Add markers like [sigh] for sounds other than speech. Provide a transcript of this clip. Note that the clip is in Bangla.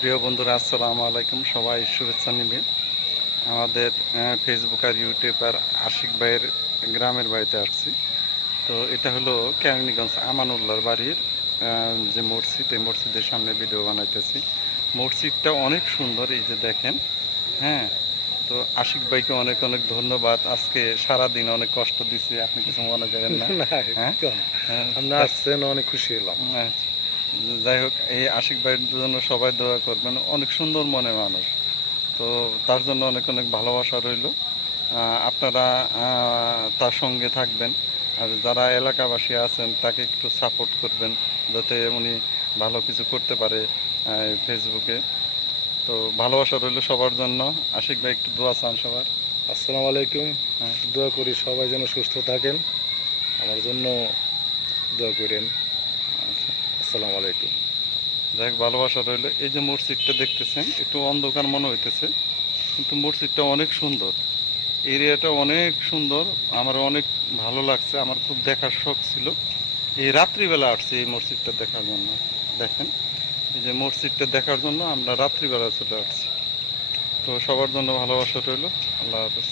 প্রিয় বন্ধুরা আসসালামু আলাইকুম। সবাই শুভেচ্ছা নিবে। আমাদের ফেসবুক আর ইউটিউব আর আশিক ভাইয়ের গ্রামের বাড়িতে আসছি। তো এটা হলো কেরানীগঞ্জ আমানুল্লাহর বাড়ির যে মসজিদ এই মসজিদের সামনে ভিডিও বানাইতেছি। মসজিদটা অনেক সুন্দর এই যে দেখেন। হ্যাঁ তো আশিক ভাইকে অনেক অনেক ধন্যবাদ। আজকে সারা দিন অনেক কষ্ট দিছি আপনি কিছু মনে করেন না? [laughs] হ্যাঁ? হ্যাঁ, আপনি আসছেন অনেক খুশি হলাম। আচ্ছা। যাই হোক এই আশিক ভাইয়ের জন্য সবাই দোয়া করবেন। অনেক সুন্দর মনে মানুষ। তো তার জন্য অনেক অনেক ভালোবাসা রইল। আপনারা তার সঙ্গে থাকবেন। আর যারা এলাকাবাসী আছেন তাকে একটু সাপোর্ট করবেন যাতে উনি ভালো কিছু করতে পারে ফেসবুকে তো ভালোবাসা রইল সবার জন্য। আশিক ভাই একটু দোয়া চান সবার। আসসালামু আলাইকুম। হ্যাঁ। দোয়া করি সবাই যেন সুস্থ থাকেন। আমার জন্য দোয়া করেন। আসসালামু আলাইকুম। যাই ভালোবাসা রইল। এই যে মসজিদটা দেখতেছেন, একটু অন্ধকার মনে হইতেছে, কিন্তু মসজিদটা অনেক সুন্দর। এরিয়াটা অনেক সুন্দর, আমার অনেক ভালো লাগছে, আমার খুব দেখার শখ ছিল। এই রাত্রিবেলা আসছি এই মসজিদটা দেখার জন্য। দেখেন, এই যে মসজিদটা দেখার জন্য আমরা রাত্রিবেলা চলে আসছি। তো সবার জন্য ভালোবাসা রইল। আল্লাহ হাফেজ।